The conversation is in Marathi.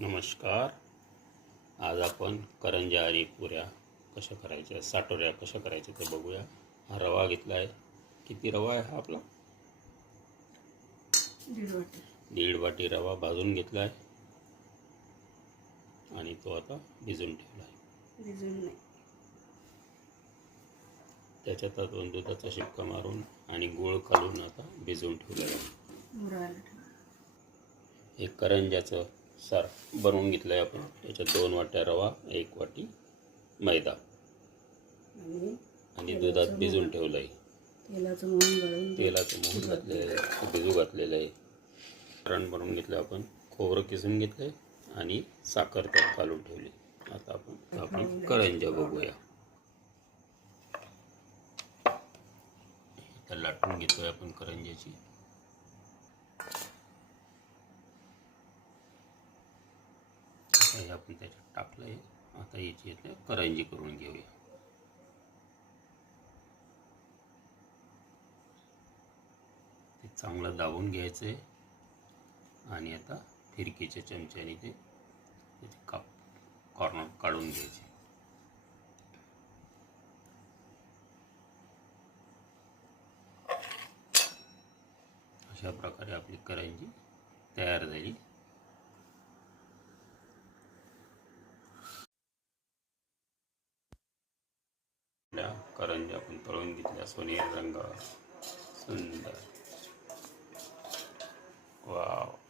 नमस्कार. आज आपण करंजा आणि पुऱ्या कशा करायच्या साटोऱ्या कशा करायच्या ते बघूया. हा रवा घेतला आहे किती रवा आहे हा आपला? दीड वाटी. रवा भाजून घेतला आहे आणि तो आता भिजून ठेवला आहे त्याच्यात आपण दुधाचा शिपका मारून आणि गूळ घालून आता भिजवून ठेवलं आहे. एक करंजाचं सार बनवून घेतलं आहे आपण. त्याच्यात दोन वाट्या रवा एक वाटी मैदा. आणि दुधात भिजून ठेवलं आहे तेलाचं मोहन गळून तेलाचं मोहन घातलेलं आहे भिजू घातलेलं आहे पुरण बनवून घेतलं आपण. खोबरं किसून घेतलं आणि साखर त्यात घालून ठेवली. आता आपण आपण करंजा बघूया. तर लाटून घेतोय आपण करंजाची हे आपण त्याच्यात टाकलंय. आता याची आता करंजी करून घेऊया. ते चांगलं दाबून घ्यायचं आहे आणि आता फिरकीच्या चमच्याने ते त्याचे काप कॉर्नर काढून घ्यायचे. अशा प्रकारे आपली करंजी तयार झाली. करंजी आपण तळून घेतल्या. सोनेरी रंग सुंदर. वाव.